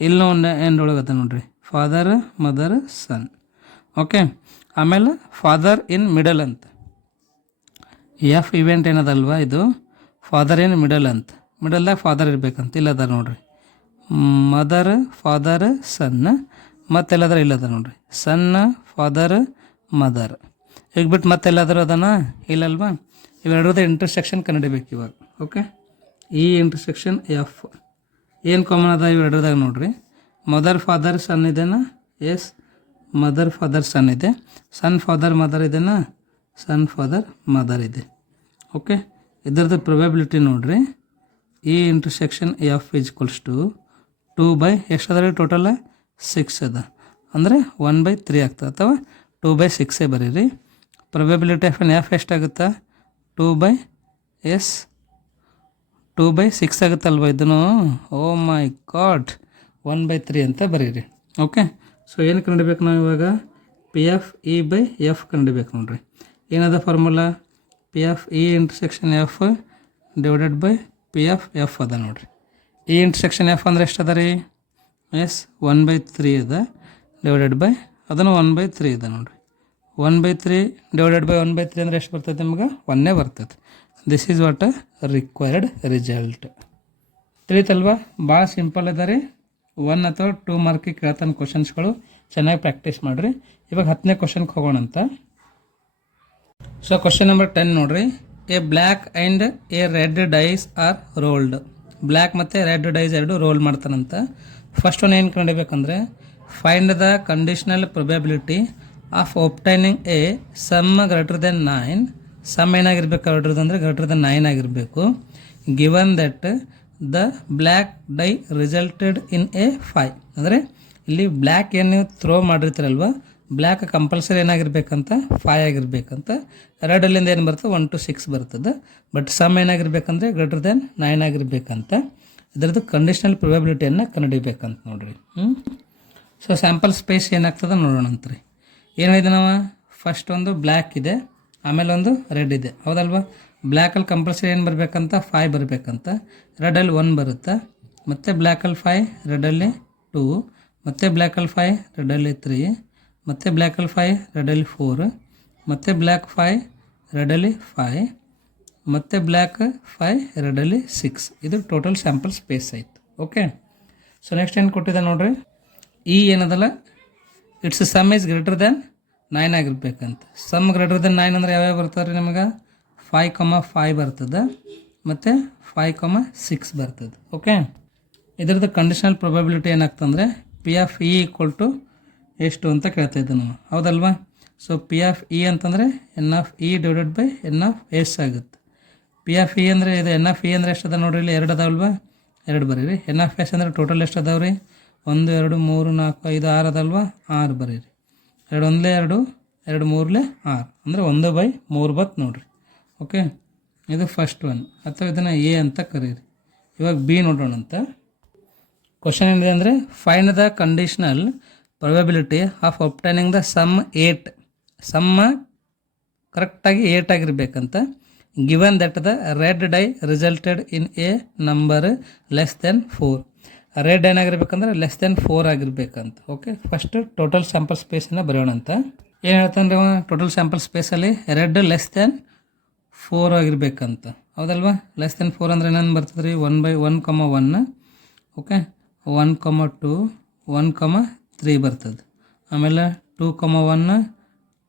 ಇಲ್ಲೂ ಒಂದು ಎಂಡ್ ಒಳಗದ ನೋಡಿರಿ, ಫಾದರ್, ಮದರ್, ಸನ್. ಓಕೆ, ಆಮೇಲೆ ಫಾದರ್ ಇನ್ ಮಿಡಲ್ ಅಂತ. ಎಫ್ ಇವೆಂಟ್ ಏನದಲ್ವ, ಇದು ಫಾದರ್ ಇನ್ ಮಿಡಲ್ ಅಂತ. ಮಿಡಲ್ದಾಗ ಫಾದರ್ ಇರ್ಬೇಕಂತ. ಇಲ್ಲದ ನೋಡಿರಿ, ಮದರ್, ಫಾದರ್, ಸನ್. ಮತ್ತೆಲ್ಲದ್ರ ಇಲ್ಲದ ನೋಡಿರಿ, ಸನ್, ಫಾದರ್, ಮದರ್. ಈಗ ಬಿಟ್ಟು ಮತ್ತೆಲ್ಲಾದರೂ ಅದನ್ನ ಇಲ್ಲಲ್ವಾ? ಇವೆರಡರದ ಇಂಟರ್ಸೆಕ್ಷನ್ ಕಂಡುಹಿಡಿಬೇಕು ಇವಾಗ. ಓಕೆ, ಈ ಇಂಟರ್ಸೆಕ್ಷನ್ ಎಫ್ ಏನು ಕಾಮನ್ ಅದ ಇವೆರಡರದಾಗ ನೋಡಿರಿ. ಮದರ್, ಫಾದರ್, ಸನ್ ಇದೆನಾ? ಎಸ್, ಮದರ್, ಫಾದರ್, ಸನ್ ಇದೆ. ಸನ್, ಫಾದರ್, ಮದರ್ ಇದೆನಾ? ಸನ್, ಫಾದರ್, ಮದರ್ ಇದೆ. ಓಕೆ, ಇದರದ್ದು ಪ್ರೊಬೆಬಿಲಿಟಿ ನೋಡಿರಿ. ಈ ಇಂಟರ್ಸೆಕ್ಷನ್ ಎಫ್ ಈಕ್ವಲ್ಸ್ ಟು 2 ಎಷ್ಟು ಅದ ರೀ ಟೋಟಲ್? 6 ಅದ. ಅಂದರೆ 1/3 ಆಗ್ತದೆ, ಅಥವಾ 2/6 ಬರೀರಿ. ಪ್ರೊಬೆಬಿಲಿಟಿ ಆಫ್ ಎಫ್ ಎಷ್ಟಾಗುತ್ತೆ? 2/6 ಆಗುತ್ತಲ್ವ ಇದನ್ನು? ಓ ಮೈ ಗಾಡ್, 1/3 ಅಂತ ಬರೀರಿ. ಓಕೆ, ಸೊ ಏನು ಕಂಡುಹಿಡಿಬೇಕು ನಾವು ಇವಾಗ? P of E by F ಕಂಡುಹಿಡಿಬೇಕು ನೋಡಿರಿ. ಏನದ formula? P of E intersection F divided by P of F ಅದ ನೋಡಿರಿ. ಈ ಇಂಟರ್ಸೆಕ್ಷನ್ ಎಫ್ ಅಂದರೆ ಎಷ್ಟು ಅದ ರೀ? ಎಸ್, 1/3 ಅದ. ಡಿವೈಡೆಡ್ ಬೈ ಅದನ್ನು 1/3 ಇದೆ ನೋಡಿರಿ. 1/3 ಡಿವೈಡೆಡ್ ಬೈ 1/3 ಅಂದರೆ ಎಷ್ಟು ಬರ್ತೈತೆ ನಿಮ್ಗೆ? 1 ಬರ್ತೈತೆ. This is what required result. ತಿಳಿತಲ್ವಾ? ಭಾಳ ಸಿಂಪಲ್ ಅದ ರೀ. 1 ಅಥವಾ 2 ಮಾರ್ಕಿಗೆ ಕೇಳ್ತಾನೆ ಕ್ವಶನ್ಸ್ಗಳು. ಚೆನ್ನಾಗಿ ಪ್ರಾಕ್ಟೀಸ್ ಮಾಡಿರಿ. ಇವಾಗ 10ನೇ ಕ್ವಶನ್ಗೆ ಹೋಗೋಣಂತ. ಸೊ ಕ್ವಶನ್ ನಂಬರ್ 10 ನೋಡಿರಿ. A black and a red dice are rolled. Black ಮತ್ತು ರೆಡ್ ಡೈಸ್ ಎರಡು ರೋಲ್ ಮಾಡ್ತಾನಂತ. ಫಸ್ಟ್ ಒನ್ ಏನು ಕಂಡುಹಿಡಿಬೇಕಂದ್ರೆ, find the conditional probability of obtaining a sum greater than 9. Sum ಏನಾಗಿರ್ಬೇಕು? ಗ್ರೇಟರ್ ದೆನ್ 9 ಆಗಿರಬೇಕು. Given that the black die resulted in a 5. ಅಂದರೆ ಇಲ್ಲಿ ಬ್ಲ್ಯಾಕ್ ಏನು ನೀವು ಥ್ರೋ ಮಾಡಿರ್ತೀರಲ್ವ, ಬ್ಲ್ಯಾಕ್ ಕಂಪಲ್ಸರಿ ಏನಾಗಿರ್ಬೇಕಂತ? 5 ಆಗಿರ್ಬೇಕಂತ. ರೆಡಲ್ಲಿಂದ ಏನು ಬರ್ತದೆ? 1 to 6 ಬರ್ತದೆ. But some ಏನಾಗಿರ್ಬೇಕಂದ್ರೆ greater than 9 ಆಗಿರ್ಬೇಕಂತ. ಇದರದ್ದು ಕಂಡೀಷನಲ್ ಪ್ರೊಬೆಬಿಲಿಟಿಯನ್ನು ಕಂಡುಹಿಡಿಬೇಕಂತ ನೋಡಿರಿ. ಸೊ ಸ್ಯಾಂಪಲ್ ಸ್ಪೇಸ್ ಏನಾಗ್ತದೆ ನೋಡೋಣಂತ್ರಿ. ಏನಿದೆ ನಾವು? ಫಸ್ಟ್ ಒಂದು ಬ್ಲ್ಯಾಕ್ ಇದೆ, ಆಮೇಲೆ ಒಂದು ರೆಡ್ ಇದೆ, ಹೌದಲ್ವಾ? ಬ್ಲ್ಯಾಕಲ್ಲಿ ಕಂಪಲ್ಸರಿ ಏನು ಬರಬೇಕಂತ 5 ಬರಬೇಕಂತ, ರೆಡಲ್ಲಿ 1 ಬರುತ್ತೆ, ಮತ್ತು ಬ್ಲ್ಯಾಕಲ್ಲಿ 5, ರೆಡಲ್ಲಿ 2, ಮತ್ತು ಬ್ಲ್ಯಾಕಲ್ಲಿ 5, ರೆಡಲ್ಲಿ 3, ಮತ್ತು ಬ್ಲ್ಯಾಕಲ್ಲಿ 5, ರೆಡಲ್ಲಿ 4, ಮತ್ತು ಬ್ಲ್ಯಾಕ್ 5, ರೆಡಲ್ಲಿ 5, ಮತ್ತು ಬ್ಲ್ಯಾಕ್ 5, ರೆಡಲ್ಲಿ 6. ಇದು ಟೋಟಲ್ ಸ್ಯಾಂಪಲ್ ಸ್ಪೇಸ್ ಆಯಿತು. ಓಕೆ, ಸೊ ನೆಕ್ಸ್ಟ್ ಏನು ಕೊಟ್ಟಿದೆ ನೋಡಿರಿ, ಈ ಏನದಲ್ಲ it's sum is greater than 9 ಆಗಿರ್ಬೇಕಂತ. ಸಮ್ ಗ್ರೇಟರ್ ದೆನ್ 9 ಅಂದರೆ ಯಾವ್ಯಾವ ಬರ್ತಾರೆ ರೀ ನಿಮಗೆ? 5,5 ಬರ್ತದೆ ಮತ್ತು 5,6 ಬರ್ತದೆ. ಓಕೆ, ಇದರದ್ದು ಕಂಡೀಷನಲ್ ಪ್ರೊಬಬಿಲಿಟಿ ಏನಾಗ್ತಂದರೆ P of E equal to ಎಷ್ಟು ಅಂತ ಕೇಳ್ತಾ ಇದ್ದೆ ನಾವು, ಹೌದಲ್ವಾ? ಸೊ ಪಿ ಆಫ್ ಇ ಅಂತಂದರೆ N of E divided by N of S ಆಗುತ್ತೆ. ಪಿ ಆಫ್ ಇ ಅಂದರೆ ಇದು ಎನ್ ಆಫ್ ಇ ಅಂದರೆ ಎಷ್ಟು ಅದ ನೋಡ್ರಿ, ಇಲ್ಲಿ 2 ಅದಾವಲ್ವಾ, 2 ಬರೀರಿ. ಎನ್ ಆಫ್ ಎಸ್ ಅಂದರೆ ಟೋಟಲ್ ಎಷ್ಟು ಅದಾವೆ ರೀ? 1 2 3 4 5 6 ಅದಲ್ವಾ, 6 ಬರೀರಿ. 2 1 2, 2 3 6 ಅಂದರೆ 1/3 ಬತ್ತು ನೋಡ್ರಿ. ಓಕೆ, ಇದು ಫಸ್ಟ್ ಒನ್, ಅಥವಾ ಇದನ್ನು ಎ ಅಂತ ಕರೀರಿ. ಇವಾಗ ಬಿ ನೋಡೋಣ ಅಂತ. ಕ್ವಶನ್ ಏನಿದೆ ಅಂದರೆ find the conditional probability of obtaining the sum 8. ಸಮ್ಮ ಕರೆಕ್ಟಾಗಿ 8 ಆಗಿರ್ಬೇಕಂತ. Given that the red die resulted in a number less than 4. Red ಏನಾಗಿರ್ಬೇಕಂದ್ರೆ ಲೆಸ್ ದೆನ್ 4 ಆಗಿರ್ಬೇಕಂತ. ಓಕೆ, ಫಸ್ಟ್ ಟೋಟಲ್ ಸ್ಯಾಂಪಲ್ ಸ್ಪೇಸನ್ನು ಬರೆಯೋಣ ಅಂತ. ಏನು ಹೇಳ್ತಾನೆ ರೀ, ಟೋಟಲ್ ಸ್ಯಾಂಪಲ್ ಸ್ಪೇಸಲ್ಲಿ ರೆಡ್ ಲೆಸ್ ದೆನ್ 4 ಆಗಿರ್ಬೇಕಂತ, ಹೌದಲ್ವಾ? ಲೆಸ್ ದೆನ್ 4 ಅಂದರೆ ಏನೇನು ಬರ್ತದೆ ರೀ? 1/1,1. ಓಕೆ, 1,2, 1,3 ಬರ್ತದೆ. ಆಮೇಲೆ 2,1,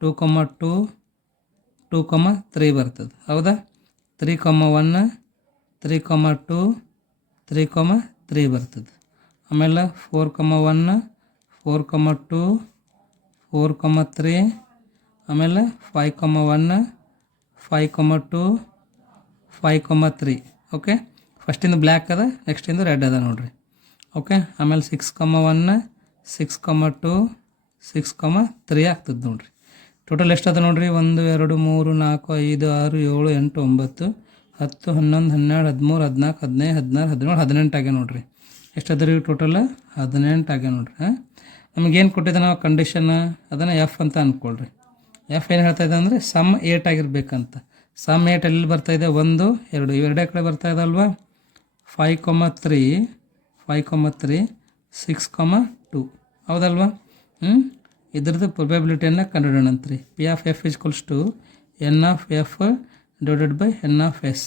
2,2, 2,3 ಬರ್ತದೆ, ಹೌದಾ? 3,1, 3,2, 3,3 ಬರ್ತದೆ. ಆಮೇಲೆ 4,1, 4,2, 4,3, ಆಮೇಲೆ 5,1, 5,2, 5,3. ಓಕೆ, ಫಸ್ಟಿಂದು ಬ್ಲ್ಯಾಕ್ ಅದ, ನೆಕ್ಸ್ಟಿಂದು ರೆಡ್ ಅದ ನೋಡ್ರಿ. ಓಕೆ, ಆಮೇಲೆ 6,1, 6,2, 6,3 ಆಗ್ತದೆ ನೋಡ್ರಿ. ಟೋಟಲ್ ಎಷ್ಟು ಅದ ನೋಡ್ರಿ? 1 2 3 4 5 6 7 8 9 10 11 12 13 14 15 16 17 18 ಆಗ್ಯ ನೋಡ್ರಿ. ಎಷ್ಟು ಅದ ರೀ ಟೋಟಲ್? 18 ಆಗ್ಯ ನೋಡ್ರಿ. ನಮಗೇನು ಕೊಟ್ಟಿದ್ದೆ ನಾವು ಕಂಡೀಷನ್, ಅದನ್ನು ಎಫ್ ಅಂತ ಅಂದ್ಕೊಳ್ರಿ. ಎಫ್ ಏನು ಹೇಳ್ತಾ ಇದೆ ಅಂದರೆ ಸಮ್ 8 ಆಗಿರ್ಬೇಕಂತ. ಸಮ್ 8 ಎಲ್ಲಿ ಬರ್ತಾಯಿದೆ? 1 2 ಇವೆರಡೇ ಕಡೆ ಬರ್ತಾ ಇದಲ್ವಾ? 5,3, 5,3, 6,2 ಹೌದಲ್ವಾ? ಇದ್ರದ್ದು ಪ್ರೊಬಬಿಲಿಟಿಯನ್ನು ಕಂಡುಹಿಡೋಣಂತ್ರಿ. P of F equals to N of F divided by N of S.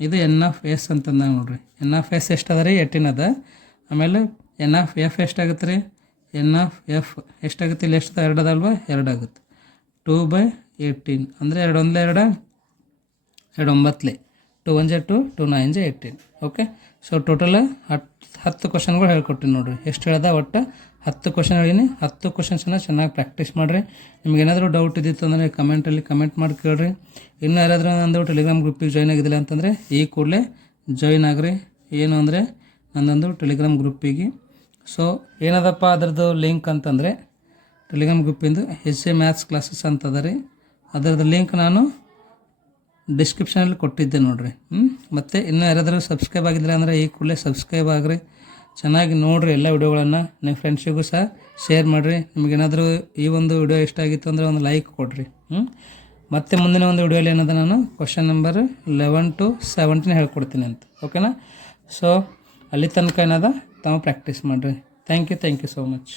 ಇದು ಎನ್ ಆಫ್ ಎಸ್ ಅಂತಂದ ನೋಡ್ರಿ. ಎನ್ ಆಫ್ ಎಸ್ ಎಷ್ಟು ಅದ ರೀ? 18 ಅದ. ಆಮೇಲೆ ಎನ್ ಆಫ್ ಎಫ್ ಎಷ್ಟಾಗುತ್ತೆ ರೀ? ಎನ್ ಆಫ್ ಎಫ್ ಎಷ್ಟಾಗುತ್ತೆ? ಇಲ್ಲಿ ಎಷ್ಟು 2 ಅದಲ್ವಾ? 2 ಆಗುತ್ತೆ. 2/18 ಅಂದರೆ 2 1 2, 2 9, 2 1 2, 2 9 18. ಓಕೆ, ಸೊ ಟೋಟಲ್ 10 ಕ್ವಶನ್ಗಳು ಹೇಳ್ಕೊಟ್ಟಿನಿ ನೋಡಿರಿ. ಎಷ್ಟು ಹೇಳ್ದ? ಒಟ್ಟು 10 ಕ್ವಶನ್ ಹೇಳೀನಿ. 10 ಕ್ವಶನ್ಸನ್ನು ಚೆನ್ನಾಗಿ ಪ್ರಾಕ್ಟೀಸ್ ಮಾಡಿರಿ. ನಿಮ್ಗೆ ಏನಾದರೂ ಡೌಟ್ ಇದ್ದಿತ್ತು ಅಂದರೆ ಕಮೆಂಟಲ್ಲಿ ಕಮೆಂಟ್ ಮಾಡಿ ಕೇಳಿರಿ. ಇನ್ನೂ ಯಾರಾದರೂ ನಂದು ಟೆಲಿಗ್ರಾಮ್ ಗ್ರೂಪಿಗೆ ಜಾಯ್ನ್ ಆಗಿದ್ದಿಲ್ಲ ಅಂತಂದರೆ ಈ ಕೂಡಲೇ ಜಾಯ್ನ್ ಆಗಿರಿ. ಏನು ಅಂದರೆ ನನ್ನೊಂದು ಟೆಲಿಗ್ರಾಮ್ ಗ್ರೂಪಿಗೆ. ಸೊ ಏನದಪ್ಪ ಅದರದ್ದು ಲಿಂಕ್ ಅಂತಂದರೆ ಟೆಲಿಗ್ರಾಮ್ ಗ್ರೂಪಿಂದು HA ಮ್ಯಾಥ್ಸ್ ಕ್ಲಾಸಸ್ ಅಂತದ ರೀ. ಅದರದ್ದು ಲಿಂಕ್ ನಾನು ಡಿಸ್ಕ್ರಿಪ್ಷನಲ್ಲಿ ಕೊಟ್ಟಿದ್ದೆ ನೋಡಿರಿ. ಮತ್ತು ಇನ್ನೂ ಯಾರಾದರೂ ಸಬ್ಸ್ಕ್ರೈಬ್ ಆಗಿದ್ದಿಲ್ಲ ಅಂದರೆ ಈ ಕೂಡಲೇ ಸಬ್ಸ್ಕ್ರೈಬ್ ಆಗಿರಿ. ಚೆನ್ನಾಗಿ ನೋಡಿರಿ ಎಲ್ಲ ವಿಡಿಯೋಗಳನ್ನು. ನಿಮ್ಮ ಫ್ರೆಂಡ್ಸಿಗೂ ಸಹ ಶೇರ್ ಮಾಡಿರಿ. ನಿಮಗೇನಾದರೂ ಈ ಒಂದು ವಿಡಿಯೋ ಇಷ್ಟ ಆಗಿತ್ತು ಅಂದರೆ ಒಂದು ಲೈಕ್ ಕೊಡಿರಿ. ಮತ್ತು ಮುಂದಿನ ಒಂದು ವಿಡಿಯೋಲಿ ಏನದ ನಾನು ಕ್ವಶನ್ ನಂಬರ್ 11 to 17 ಹೇಳ್ಕೊಡ್ತೀನಿ ಅಂತ. ಓಕೆನಾ? ಸೊ ಅಲ್ಲಿ ತನಕ ಏನದ ತಾವು ಪ್ರಾಕ್ಟೀಸ್ ಮಾಡಿರಿ. Thank you so much.